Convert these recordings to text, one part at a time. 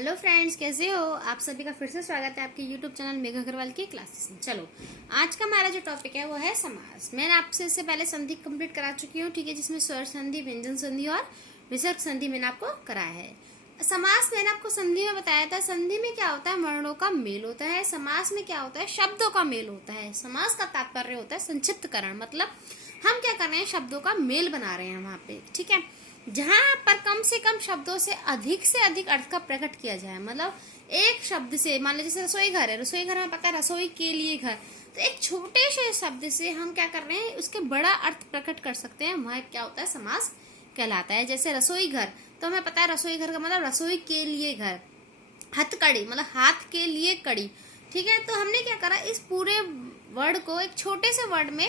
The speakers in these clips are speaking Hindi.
हेलो फ्रेंड्स, कैसे हो आप सभी का फिर से स्वागत है आपके यूट्यूब चैनल मेघा अग्रवाल की क्लासेस में। चलो, आज का हमारा जो टॉपिक है वो है समास। मैंने आपसे इससे पहले संधि कंप्लीट करा चुकी हूँ, ठीक है, जिसमें स्वर संधि, व्यंजन संधि और विसर्ग संधि मैंने आपको कराया है। समास मैंने आपको संधि में बताया था। संधि में क्या होता है, वर्णों का मेल होता है। समास में क्या होता है, शब्दों का मेल होता है। समास का तात्पर्य होता है संक्षिप्तकरण, मतलब हम क्या कर रहे हैं, शब्दों का मेल बना रहे हैं वहां पे, ठीक है, जहां पर कम से कम शब्दों से अधिक अर्थ का प्रकट किया जाए। मतलब एक शब्द से, मान लीजिए जैसे रसोई घर है, रसोई घर में पता है रसोई के लिए घर, तो एक छोटे से शब्द से हम क्या कर रहे हैं, उसके बड़ा अर्थ प्रकट कर सकते हैं। वह क्या होता है, समास कहलाता है। जैसे रसोई घर, तो हमें पता है रसोई घर का मतलब रसोई के लिए घर। हथकड़ी मतलब हाथ के लिए कड़ी, ठीक है। तो हमने क्या करा, इस पूरे वर्ड को एक छोटे से वर्ड में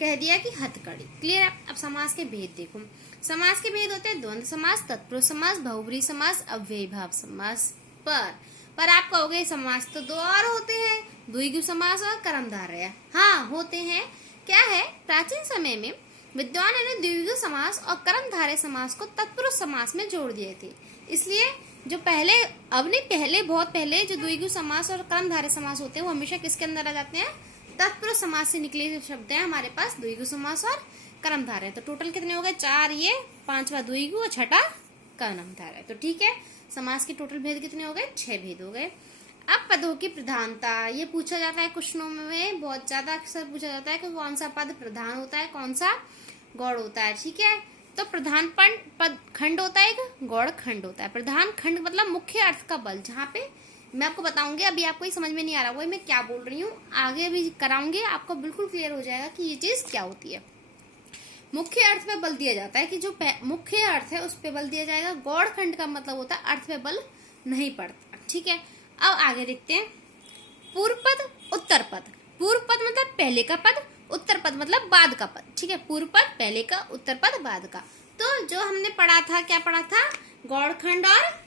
कह दिया कि हथकड़ी। क्लियर। अब समास के भेद देखो। समास के भेद होते हैं द्वंद्व समास, तत्पुरुष समास, बहुब्रीहि समास, अव्ययीभाव समास। पर आप कहोगे समास तो दो और होते हैं, द्विगु समास और कर्मधारय। हाँ, होते हैं। क्या है, प्राचीन समय में विद्वानों ने द्विगु समास और कर्मधारय समास को तत्पुरुष समास में जोड़ दिए थे। इसलिए जो पहले, अब नहीं, पहले बहुत पहले जो द्विगु समास और कर्मधारय समास होते हैं वो हमेशा किसके अंदर आ जाते हैं, तत्पुरुष समास से निकले जो शब्द हैं हमारे पास, द्विगु समास और कर्मधारय। तो टोटल कितने हो गए, चार ये, पांचवा द्विगु और छठा कर्मधारय। तो ठीक है, समास के टोटल भेद कितने हो गए, 6 भेद हो गए। अब पदों की प्रधानता, ये पूछा जाता है क्वेश्चनों में, बहुत ज्यादा अक्सर पूछा जाता है कि कौन सा पद प्रधान होता है, कौन सा गौड़ होता है, ठीक है। तो प्रधान पद खंड होता है, एक गौड़ खंड होता है। प्रधान खंड मतलब मुख्य अर्थ का बल, जहाँ पे मैं आपको बताऊंगी, अभी आपको ही समझ में नहीं आ रहा वही मैं क्या बोल रही हूँ, आगे भी कराऊंगी, आपको बिल्कुल क्लियर हो जाएगा कि ये चीज क्या होती है। मुख्य अर्थ पे बल दिया जाता है कि जो मुख्य अर्थ है उस पे बल दिया जाएगा। गौड़ खंड का मतलब होता है अर्थ पे बल नहीं पड़ता, ठीक है। अब आगे देखते हैं, पूर्व पद, उत्तर पद। पूर्व पद मतलब पहले का पद, उत्तर पद मतलब बाद का पद, ठीक है। पूर्व पद पहले का, उत्तर पद बाद का। तो जो हमने पढ़ा था, क्या पढ़ा था, गौड़ खंड और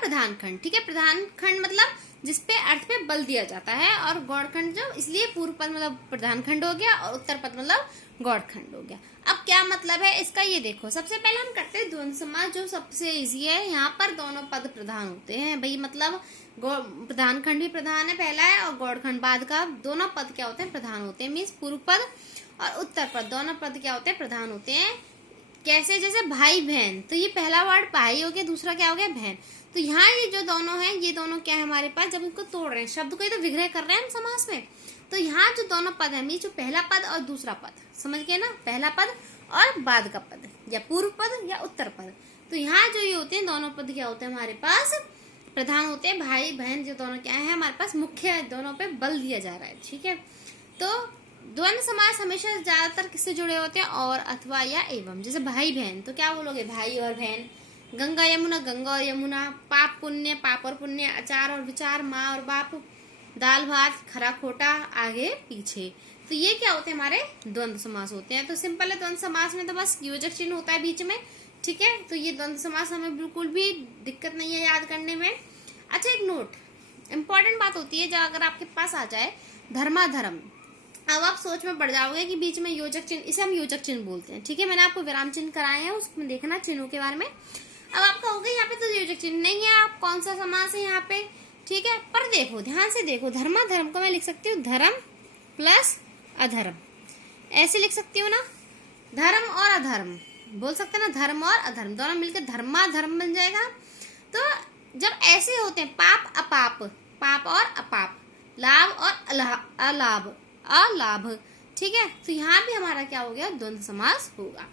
प्रधान खंड, ठीक है। प्रधान खंड मतलब जिसपे अर्थ पे बल दिया जाता है, और गौड़ खंड जो, इसलिए पूर्व पद मतलब प्रधान खंड हो गया और उत्तर पद मतलब गौड़ खंड हो गया। अब क्या मतलब है इसका, ये देखो। सबसे पहले हम करते हैं द्वंद्व समास, जो सबसे इजी है। यहाँ पर दोनों पद प्रधान होते हैं भाई, मतलब प्रधान खंड भी प्रधान है पहला है, और गौड़ खंड बाद का। दोनों पद क्या होते हैं, प्रधान होते हैं। मीन्स पूर्व पद और उत्तर पद दोनों पद क्या होते हैं, प्रधान होते हैं। कैसे, जैसे भाई बहन, तो ये पहला वर्ड भाई हो गया, दूसरा क्या हो गया, बहन। तो यहाँ ये जो दोनों हैं, ये दोनों क्या है हमारे पास, जब इनको तोड़ रहे हैं, शब्द को ही तो विग्रह कर रहे हैं हम समास में। तो यहाँ जो दोनों पद है, मीन्स जो पहला पद और दूसरा पद, समझ गए ना, पहला पद और बाद का पद, या पूर्व पद या उत्तर पद। तो यहाँ जो ये होते हैं दोनों पद क्या होते हैं हमारे पास, प्रधान होते हैं। भाई बहन जो दोनों क्या है हमारे पास, मुख्य दोनों पे बल दिया जा रहा है, ठीक है। तो द्वंद्व समास हमेशा ज्यादातर किससे जुड़े होते हैं, और, अथवा या एवं। जैसे भाई बहन, तो क्या बोलोगे, भाई और बहन। गंगा यमुना, गंगा और यमुना। पाप पुण्य, पाप और पुण्य। अचार और विचार, माँ और बाप। दाल भात, खरा खोटा, आगे पीछे। तो ये क्या होते हैं, हमारे द्वंद्व समास होते हैं। तो सिंपल है, द्वंद्व समास में तो बस योजक चिन्ह होता है बीच में, ठीक है। तो ये द्वंद्व समास हमें बिल्कुल भी दिक्कत नहीं है याद करने में। अच्छा, एक नोट, इंपॉर्टेंट बात होती है, जो अगर आपके पास आ जाए धर्माधर्म, अब आप सोच में पड़ जाओगे कि बीच में योजक चिन्ह, इसे हम योजक चिन्ह बोलते हैं, ठीक है। मैंने आपको विराम चिन्ह कराए हैं, उसमें देखना चिन्हों के बारे में। अब आप कहोगे यहाँ पे तो योजक चिन्ह नहीं है, आप कौन सा समास है यहाँ पे, ठीक है। पर देखो, ध्यान से देखो, धर्माधर्म को मैं लिख सकती हूँ धर्म प्लस अधर्म, ऐसे लिख सकती हूँ ना। धर्म और अधर्म बोल सकते हैं ना, धर्म और अधर्म दोनों मिलकर धर्माधर्म बन जाएगा। तो जब ऐसे होते हैं, पाप अपाप, पाप और अपाप, लाभ और अलाभ, अलाभ, ठीक है। तो यहाँ भी हमारा क्या हो गया, द्वंद्व समास होगा।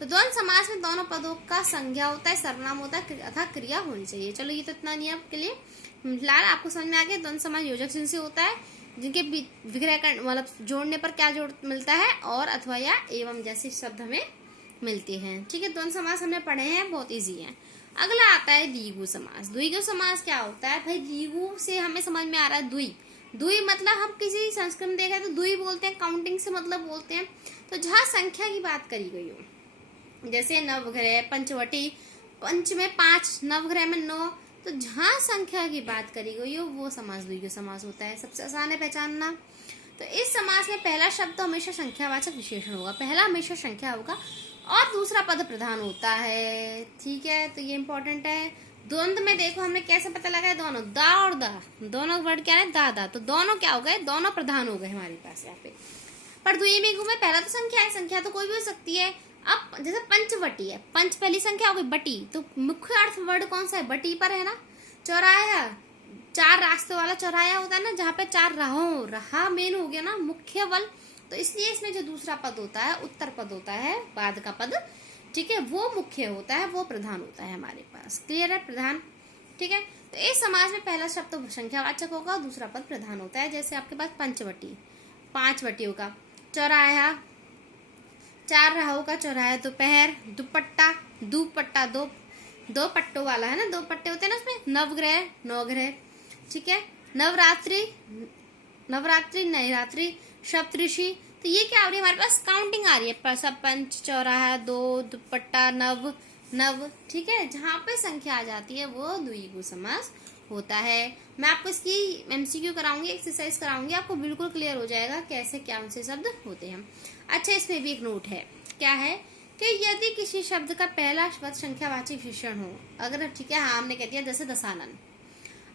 तो द्वंद्व समास में दोनों पदों का संज्ञा होता है, सर्वनाम होता है, अथा क्रिया होनी चाहिए। चलो, ये तो इतना नहीं है आपके लिए, फिलहाल आपको समझ में आ गया। द्वंद्व समास योजक चिन्ह से होता है, जिनके विग्रह कर मतलब जोड़ने पर क्या जोड़ मिलता है, और, अथवा या एवं जैसे शब्द हमें मिलते हैं, ठीक है। द्वंद्व समास हमने पढ़े हैं, बहुत ईजी है। अगला आता है द्विगु समास। द्विगु समास क्या होता है भाई, द्विगु से हमें समझ में आ रहा है द्वि, दुई मतलब हम किसी संस्कृत में देखा तो दुई बोलते हैं, काउंटिंग से मतलब बोलते हैं। तो जहाँ संख्या की बात करी गई हो, जैसे नवग्रह, पंचवटी, पंच में 5, नवग्रह में 9, तो जहाँ संख्या की बात करी गई हो वो समास द्विगु समास होता है। सबसे आसान है पहचानना। तो इस समास में पहला शब्द हमेशा संख्यावाचक विशेषण होगा, पहला हमेशा संख्या होगा, और दूसरा पद प्रधान होता है। ठीक है, तो ये इंपॉर्टेंट है। द्वंद्व में देखो हमने कैसे पता लगा है, दोनों दा और दा, दोनों वर्ड क्या है, दा दा, तो दोनों क्या हो गए, दोनों प्रधान हो गए हमारे पास यहाँ पे। पर द्विगु में पहला तो संख्या है, संख्या तो कोई भी हो सकती है। अब जैसे पंचवटी है, पंच पहली संख्या हो गई, बटी तो मुख्य अर्थ वर्ड कौन सा है, बटी पर है ना। चौराहा, चार रास्ते वाला चौराहा होता है ना, जहाँ पे चार राहों, रहा मेन हो गया ना मुख्य बल, तो इसलिए इसमें जो दूसरा पद होता है, उत्तर पद होता है, बाद का पद, ठीक है, वो मुख्य होता है, वो प्रधान होता है हमारे पास। क्लियर है, प्रधान। ठीक है, तो इस समाज में पहला शब्द तो संख्यावाचक होगा, दूसरा पद प्रधान होता है। जैसे आपके पास पंचवटी, पांच वटियों का, चौराहा, चार राहों का चौराहा, दोपहर, दुपट्टा, दुपट्टा, दो पट्टों वाला है ना, दो पट्टे होते हैं ना उसमें, नवग्रह, नवग्रह, ठीक है, नवरात्रि, नवरात्रि, नवरात्रि, सप्तऋषि, तो ये क्या हो रही है हमारे पास, काउंटिंग आ रही है, पंच, चौराहा, दो, दुपट्टा, नव, नव, ठीक है, जहां पे संख्या आ जाती है वो द्विगु समास होता है। मैं आपको इसकी एमसीक्यू कराऊंगी, एक्सरसाइज कराऊंगी, आपको बिल्कुल क्लियर हो जाएगा कैसे क्या उनसे शब्द होते हैं। अच्छा, इसमें भी एक नोट है, क्या है कि यदि किसी शब्द का पहला शब्द संख्यावाची विशेषण हो, अगर ठीक है, हाँ हमने कह दिया जैसे दशानन,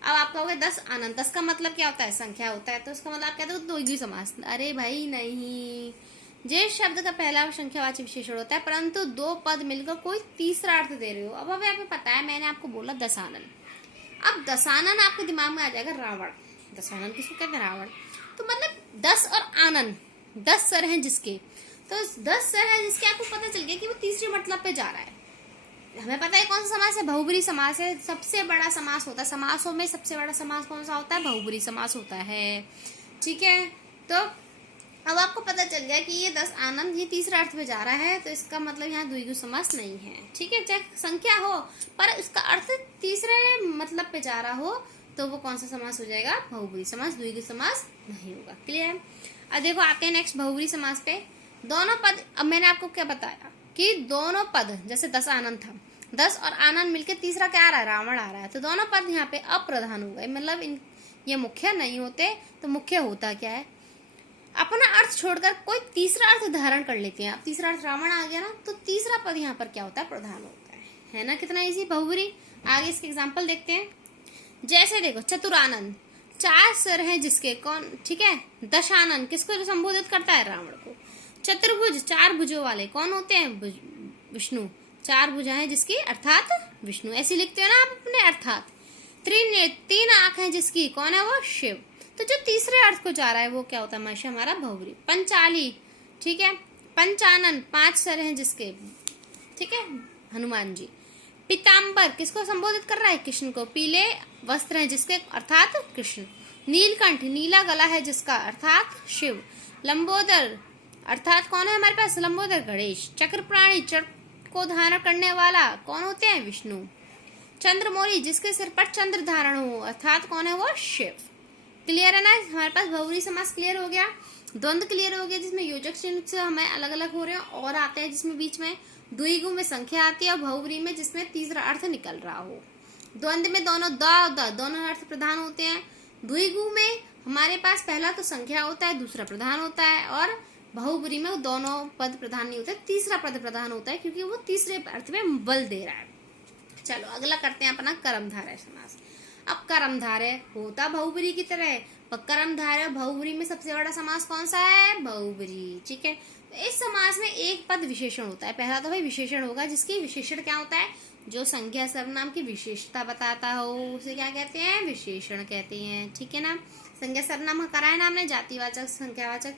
अब आप कहोगे 10 आनंद, 10 का मतलब क्या होता है, संख्या होता है, तो उसका मतलब आप कहते हो द्विगु समास। अरे भाई नहीं, जिस शब्द का पहला संख्यावाची विशेषण होता है परंतु दो पद मिलकर कोई तीसरा अर्थ दे रहे हो। अब हमें आपको पता है, मैंने आपको बोला दशानन, अब दशानन आपके दिमाग में आ जाएगा रावण, दशानन किसको कहते हैं, रावण, तो मतलब 10 और आनंद, 10 सर हैं जिसके, तो 10 सर है जिसके, आपको पता चल गया कि वो तीसरे मतलब पे जा रहा है। हमें पता है कौन सा समास है, बहुब्री समास है, सबसे बड़ा समास होता है, समासों में सबसे बड़ा समास कौन सा होता है, बहुब्री समास होता है। ठीक है, तो अब आपको पता चल गया कि ये 10 आनंद ये तीसरा अर्थ में जा रहा है, तो इसका मतलब यहाँ द्विगु समास नहीं है। ठीक है, चाहे संख्या हो पर उसका अर्थ तीसरे मतलब पे जा रहा हो तो वो कौन सा समास हो जाएगा, बहुब्री समास, द्विगु समास नहीं होगा। क्लियर है। अब देखो आते हैं नेक्स्ट बहुब्री समास पे। दोनों पद, अब मैंने आपको क्या बताया कि दोनों पद, जैसे 10 आनंद था, 10 और आनंद मिलके तीसरा क्या आ रहा है, रावण आ रहा है, तो दोनों पद यहाँ पे अप्रधान हो गए, मतलब ये मुख्य नहीं होते। तो मुख्य होता क्या है, अपना अर्थ छोड़कर कोई तीसरा अर्थ धारण कर लेते हैं। अब तीसरा अर्थ रावण आ गया ना, तो तीसरा पद यहाँ पर क्या होता है, प्रधान होता है ना। कितना इजी बहुब्री। आगे इसके एग्जाम्पल देखते हैं। जैसे देखो चतुरानंद, 4 सर हैं जिसके, कौन, ठीक है, दशानन किसको संबोधित करता है, रावण को। चतुर्भुज, 4 भुजों वाले कौन होते हैं, विष्णु, 4 भुजा है जिसकी, अर्थात विष्णु, ऐसी लिखते हो ना आप अपने, अर्थात। त्रिनेत्र, 3 आंख है जिसकी, कौन है वो, शिव। तो जो तीसरे अर्थ को जा रहा है वो क्या होता है, हमारा बहुब्री। पंचाली, ठीक है, पंचानन, 5 सर हैं जिसके, ठीक है, हनुमान जी। पीताम्बर किसको संबोधित कर रहा है, कृष्ण को। पीले वस्त्र हैं जिसके, अर्थात कृष्ण। नीलकंठ, नीला गला है जिसका, अर्थात शिव। लंबोदर, अर्थात कौन है हमारे पास, लंबोदर गणेश। चक्र प्राणी, चक्र को धारण करने वाला कौन होते हैं, विष्णु। चंद्रमौली, जिसके सिर पर चंद्र धारण हो, अर्थात कौन है वो, शिव। क्लियर है ना, हमारे पास बहुब्री समास क्लियर हो गया। द्वंद्व क्लियर हो गया, जिसमें योजक चिन्ह से हमें अलग अलग हो रहे हैं, और आते हैं जिसमें बीच में द्विगु में संख्या आती है, और बहुब्री में जिसमें तीसरा अर्थ निकल रहा हो। द्वंद्व में दोनों दोनों अर्थ प्रधान होते हैं। द्विगु में हमारे पास पहला तो संख्या होता है, दूसरा प्रधान होता है, और बहुब्री में दोनों पद प्रधान नहीं होते, तीसरा पद प्रधान होता है, क्योंकि वो तीसरे अर्थ में बल दे रहा है। चलो अगला करते हैं अपना कर्मधारय समास। अब कर्मधारय होता बहुब्री की तरह, पर कर्मधारय बहुब्री में सबसे बड़ा समास कौन सा है, बहुब्री। ठीक है, तो इस समास में एक पद विशेषण होता है। पहला तो भाई विशेषण होगा, जिसकी विशेषण क्या होता है, जो संज्ञा सर्वनाम की विशेषता बताता हो उसे क्या कहते हैं, विशेषण कहते हैं। ठीक है ना, संज्ञा सर्वनाम कराए ना हमने, जातिवाचक, संख्यावाचक,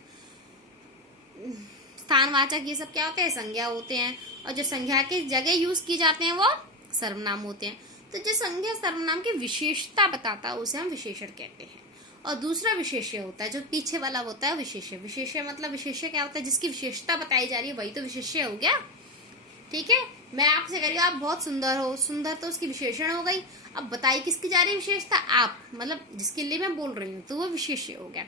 स्थानवाचक, ये सब क्या होते हैं, संज्ञा होते हैं, और जो संज्ञा की जगह यूज की जाते हैं वो सर्वनाम होते हैं। तो जो संज्ञा सर्वनाम की विशेषता बताता है उसे हम विशेषण कहते हैं। और दूसरा विशेष्य होता है, जो पीछे वाला होता है विशेष्य। विशेष्य मतलब, विशेष्य क्या होता है, जिसकी विशेषता बताई जा रही है, वही तो विशेष्य हो गया। ठीक है, मैं आपसे कह रही हूँ आप बहुत सुंदर हो, सुंदर तो उसकी विशेषण हो गई। अब बताई किसकी जा रही है विशेषता, आप, मतलब जिसके लिए मैं बोल रही हूँ, तो वो विशेष्य हो गया।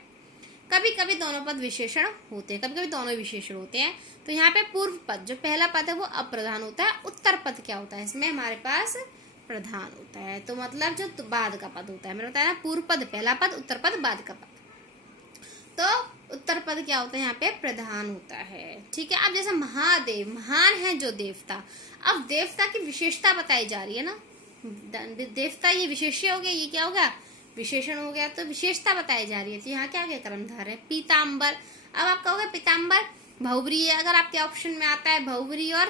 कभी कभी दोनों पद विशेषण होते हैं, कभी कभी दोनों विशेषण होते हैं। तो यहाँ पे पूर्व पद, जो पहला पद है वो अप्रधान होता है। उत्तर पद क्या होता है, इसमें हमारे पास प्रधान होता है। तो मतलब जो बाद का पद होता है, मैंने बताया ना, पूर्व पद पहला पद, उत्तर पद बाद का पद। तो उत्तर पद क्या होता है यहाँ पे? प्रधान होता है। ठीक है, अब जैसे महादेव, महान है जो देवता, अब देवता की विशेषता बताई जा रही है ना, देवता ये विशेष्य हो गया, ये क्या हो गया? विशेषण हो गया, तो विशेषता बताई जा रही है। तो यहाँ क्या हो गया? कर्मधारय है। पीताम्बर, अब आप कहोगे पीताम्बर बहुव्रीहि है, अगर आपके ऑप्शन में आता है बहुव्रीहि और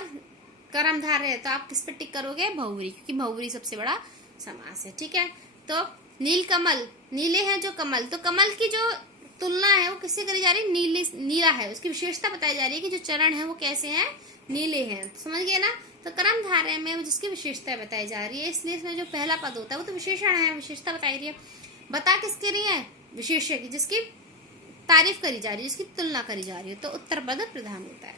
कर्मधारय है तो आप किस पे टिक करोगे? बहुव्रीहि, क्योंकि बहुव्रीहि सबसे बड़ा समास है। ठीक है, तो नीलकमल, नीले हैं जो कमल, तो कमल की जो तुलना है वो किससे करी जा रही है? नीली, नीला है, उसकी विशेषता बताई जा रही है कि जो चरण है वो कैसे हैं? नीले हैं। समझ गए ना? तो कर्मधारय में जिसकी विशेषता बताई जा रही है, इसलिए इसमें जो पहला पद होता है वो तो विशेषण है, विशेषता बताई रही है। बता किसके रही है? विशेष्य की, जिसकी तारीफ करी जा रही है, जिसकी तुलना करी जा रही है, तो उत्तर पद प्रधान होता है।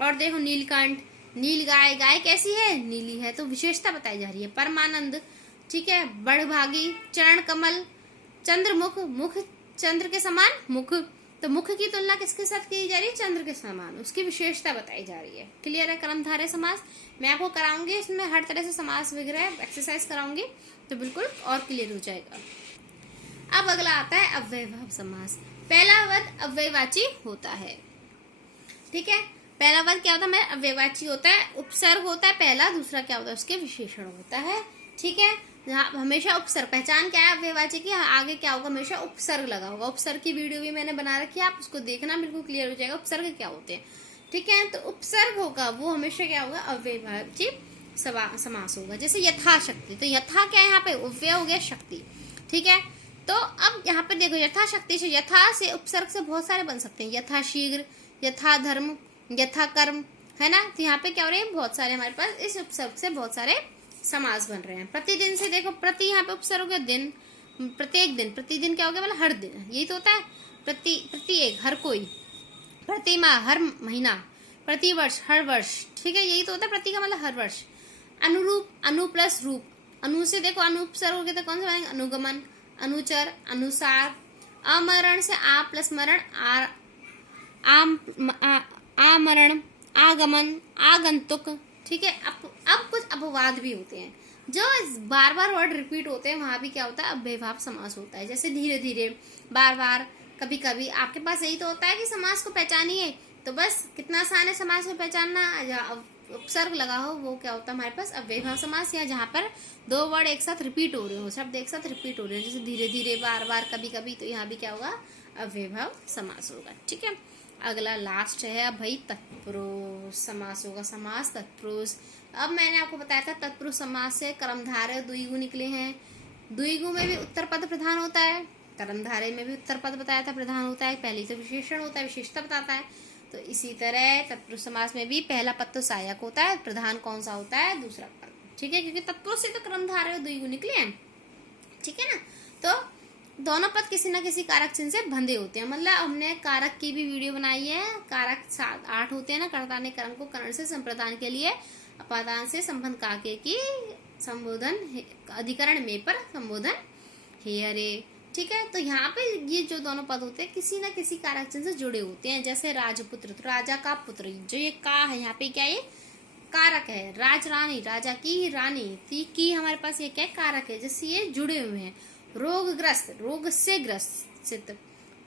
और देखो नीलकंठ, नील गाय, गाय कैसी है? नीली है, तो विशेषता बताई जा रही है। परमानंद, ठीक है, बड़भागी, चरण कमल, चंद्रमुख, मुख चंद्र के समान मुख, तो मुख की तुलना किसके साथ की जा रही है? चंद्र के समान, उसकी विशेषता बताई जा रही है। क्लियर है? कर्मधारय समास मैं आपको कराऊंगी, इसमें हर तरह से समास वगैरह एक्सरसाइज कराऊंगी, तो बिल्कुल और क्लियर हो जाएगा। अब अगला आता है अव्ययभाव समास। पहला पद अव्ययवाची होता है। ठीक है, पहला पद क्या होता है? अव्ययवाची होता है, उपसर्ग होता है पहला, दूसरा क्या होता है? उसके विशेषण होता है। ठीक है, हमेशा उपसर्ग, पहचान क्या है अव्ययवाची की? आगे क्या होगा? हमेशा उपसर्ग लगा होगा। उपसर्ग की वीडियो भी मैंने बना रखी है, आप उसको देखना, बिल्कुल क्लियर हो जाएगा उपसर्ग क्या होते हैं। ठीक है, तो उपसर्ग होगा वो हमेशा क्या होगा? अव्ययवाची समास होगा। जैसे यथाशक्ति, तो यथा क्या है यहाँ पे? अव्यय हो गया शक्ति। ठीक है, तो अब यहाँ पे देखो यथाशक्ति से, यथा से उपसर्ग से बहुत सारे बन सकते हैं, यथा शीघ्र, यथा धर्म, यथा कर्म, है ना? तो यहाँ पे क्या हो रहे हैं? बहुत सारे हमारे पास इस उपसर्ग से बहुत सारे समास बन रहे हैं। प्रतिदिन से देखो, प्रति यहाँ पे उपसर्ग हो गया, दिन, प्रत्येक दिन, प्रतिदिन क्या हो गया? मतलब हर दिन, यही तो होता है। प्रति एक, हर कोई, प्रति माह, हर महीना, प्रति वर्ष, हर वर्ष। ठीक है, यही तो होता है प्रति का मतलब हर वर्ष। अनुरूप, अनु प्लस रूप, अनु से देखो अनु उपसर्ग हो गया तो कौन सा बनेगा? अनुगमन, अनुचर, अनुसार। अमरण से आ प्लस मरण, आमरण, आगमन, आगंतुक। ठीक है, अब कुछ अपवाद भी होते हैं, जो बार बार वर्ड रिपीट होते हैं, वहां भी क्या होता है? अव्ययभाव समास होता है। जैसे धीरे धीरे, बार बार, कभी कभी। आपके पास यही तो होता है कि समास को पहचानिए, तो बस कितना आसान है समास को पहचानना। उपसर्ग लगा हो वो क्या होता है हमारे पास? अव्ययभाव समास, या जहाँ पर दो वर्ड एक साथ रिपीट हो रहे हो, शब्द एक साथ रिपीट हो रहे हो, जैसे धीरे धीरे, बार बार, कभी कभी, तो यहाँ भी क्या होगा? अव्ययभाव समास होगा। ठीक है, अगला लास्ट है भाई तत्पुरुष समास होगा। समास तत्पुरुष, अब मैंने आपको बताया था तत्पुरुष समास से कर्मधारय द्विगु निकले हैं। द्विगु में भी उत्तर पद प्रधान होता है, कर्मधारय में भी उत्तर पद बताया था प्रधान होता है। पहले तो विशेषण होता है, विशेषता बताता है, तो इसी तरह तत्पुरुष समास में भी पहला पद तो सहायक होता है, प्रधान कौन सा होता है? दूसरा पद। ठीक है, क्योंकि तत्पुरुष से तो कर्मधारय द्विगु निकले हैं। ठीक है ना, तो दोनों पद किसी न किसी कारक चिन्ह से बंधे होते हैं। मतलब हमने कारक की भी वीडियो बनाई है, कारक 7-8 होते हैं ना। कर्ता ने कर्म को करण से संप्रदान के लिए अपादान से संबंध काके की संबोधन अधिकरण में पर संबोधन हेयरे। ठीक है, तो यहाँ पे ये जो दोनों पद होते हैं किसी न किसी कारक चिन्ह से जुड़े होते हैं। जैसे राजपुत्र, तो राजा का पुत्र, जो ये का है यहाँ पे क्या ये कारक है। राज रानी, राजा की रानी, ती की हमारे पास ये क्या है? कारक है, जिससे ये जुड़े हुए हैं। रोगग्रस्त, रोग से ग्रस्त।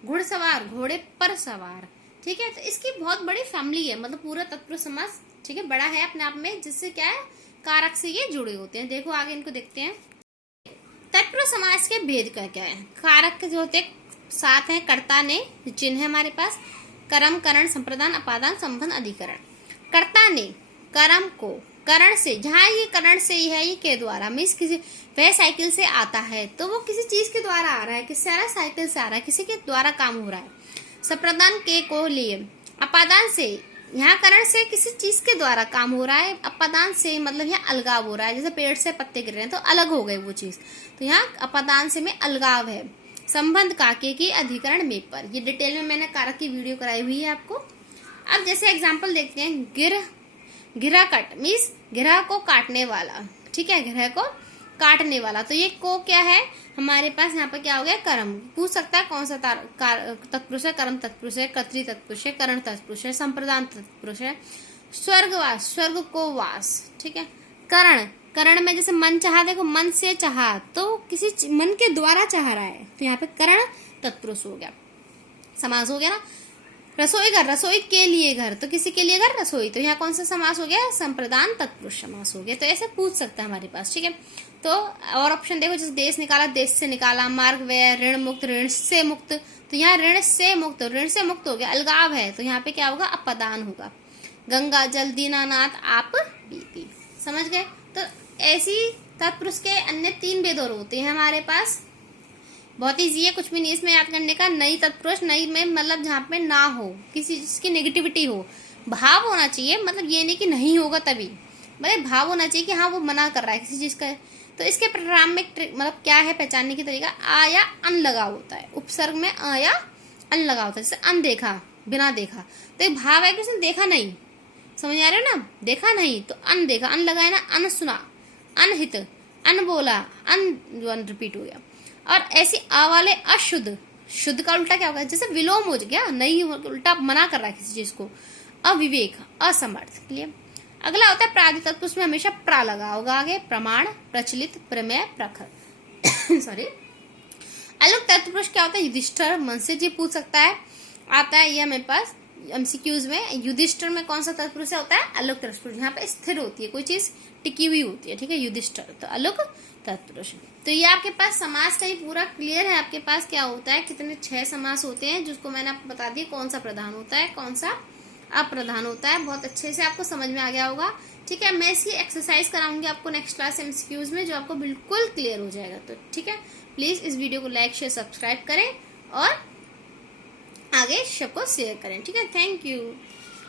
घुड़सवार, घोड़े पर सवार। ठीक है, तो इसकी बहुत बड़ी फैमिली है, मतलब पूरा तत्पुरुष समास ठीक है बड़ा है अपने आप में, जिससे क्या है? कारक से ये जुड़े होते हैं। देखो आगे इनको देखते हैं। तत्पुरुष समास के भेद का क्या है? कारक जो होते 7 है। कर्ता ने चिन्ह है हमारे पास, कर्म, करण, संप्रदान, अपादान, संबंध, अधिकरण। कर्ता ने कर्म को करण से, जहाँ ये करण से ही है, ये के द्वारा, मीन्स किसी वह साइकिल से आता है, तो वो किसी चीज के द्वारा आ रहा है, किससे आ रहा है? साइकिल से आ रहा है, किसी के द्वारा काम हो रहा है। संप्रदान के को लिए, अपादान से, यहाँ करण से किसी चीज के द्वारा काम हो रहा है। अपादान से मतलब यहाँ अलगाव हो रहा है, जैसे पेड़ से पत्ते गिर रहे हैं तो अलग हो गए वो चीज, तो यहाँ अपादान से में अलगाव है। संबंध काके की अधिकरण में पर, ये डिटेल में मैंने कारक की वीडियो कराई हुई है आपको। अब जैसे एग्जाम्पल देखते हैं। गिरह कट मीन्स गिरह को काटने वाला। ठीक है, गिरह को काटने वाला, तो ये को क्या है हमारे पास? यहाँ पर क्या हो गया? कर्म। पूछ सकता है कौन सा तत्पुरुष है? कर्म तत्पुरुष है, कर्तृ तत्पुरुष है, करण तत्पुरुष है, संप्रदान तत्पुरुष है। स्वर्गवास, स्वर्ग को वास। ठीक है, करण, करण में जैसे मन चाहा, देखो मन से चाहा, तो किसी मन के द्वारा चाह रहा है, तो यहाँ पे करण तत्पुरुष हो गया। समास हो गया ना। रसोई घर, रसोई के लिए घर, तो किसी के लिए घर, रसोई, तो यहाँ कौन सा समास हो गया, संप्रदान तत्पुरुष समास हो गया। तो ऐसे पूछ सकता है हमारे पास, ठीक है। तो और ऑप्शन देखो, जैसे देश निकाला, देश से निकाला, मार्ग व्यय, ऋण मुक्त, ऋण से मुक्त, तो यहाँ ऋण से मुक्त, ऋण से मुक्त हो गया, अलगाव है, तो यहाँ पे क्या होगा, अपदान होगा। गंगा जल दीनानाथ आप बीती, समझ गए। तो ऐसी तत्पुरुष के अन्य 3 भेद और होते हैं हमारे पास। बहुत ईजी है, कुछ भी नहीं इसमें याद करने का। नई तत्पुरुष, नई में मतलब जहाँ पे ना हो, किसी चीज की नेगेटिविटी हो, भाव होना चाहिए, मतलब ये नहीं कि नहीं होगा तभी, मतलब भाव होना चाहिए कि हाँ वो मना कर रहा है किसी चीज का। तो इसके प्रोग्राम में मतलब क्या है, पहचानने की तरीका, आ या अन लगा होता है, उपसर्ग में आ या अन लगा होता है। जैसे अनदेखा, बिना देखा, तो एक भाव है कि उसने देखा नहीं, समझ आ रहे हो ना, देखा नहीं, तो अन देखा, अन लगा है ना, अन सुना, अनहित, अन बोला, अन रिपीट हो गया। और ऐसी आ वाले अशुद्ध, शुद्ध का उल्टा क्या होगा, जैसे विलोम हो गया, नहीं उल्टा मना कर रहा है किसी चीज को, अविवेक, असमर्थ, क्लियर। अगला होता है प्रादि तत्पुरुष में हमेशा प्रा लगा होगा आगे, प्रमाण, प्रचलित, प्रमेय, प्रखर सॉरी। अलग तत्पुरुष क्या होता है, युधिष्ठिर, मन से जी पूछ सकता है, आता है ये मेरे पास एमसीक्यूज में। युधिष्ठिर में कौन सा तत्पुरुष होता है, अलग तत्पुरुष, यहाँ पे स्थिर होती है, कोई चीज टिकी हुई होती है, ठीक है, युधिष्ठिर, तो अलग तत्पुरुष। तो ये आपके पास समास का ही पूरा क्लियर है, आपके पास क्या होता है, कितने 6 समास होते हैं, जिसको मैंने आपको बता दिया कौन सा प्रधान होता है, कौन सा अप्रधान होता है, बहुत अच्छे से आपको समझ में आ गया होगा, ठीक है। मैं इसकी एक्सरसाइज कराऊंगी आपको नेक्स्ट क्लास एमसीक्यूज में, जो आपको बिल्कुल क्लियर हो जाएगा। तो ठीक है, प्लीज इस वीडियो को लाइक शेयर सब्सक्राइब करें और आगे सबको शेयर करें, ठीक है। Thank you.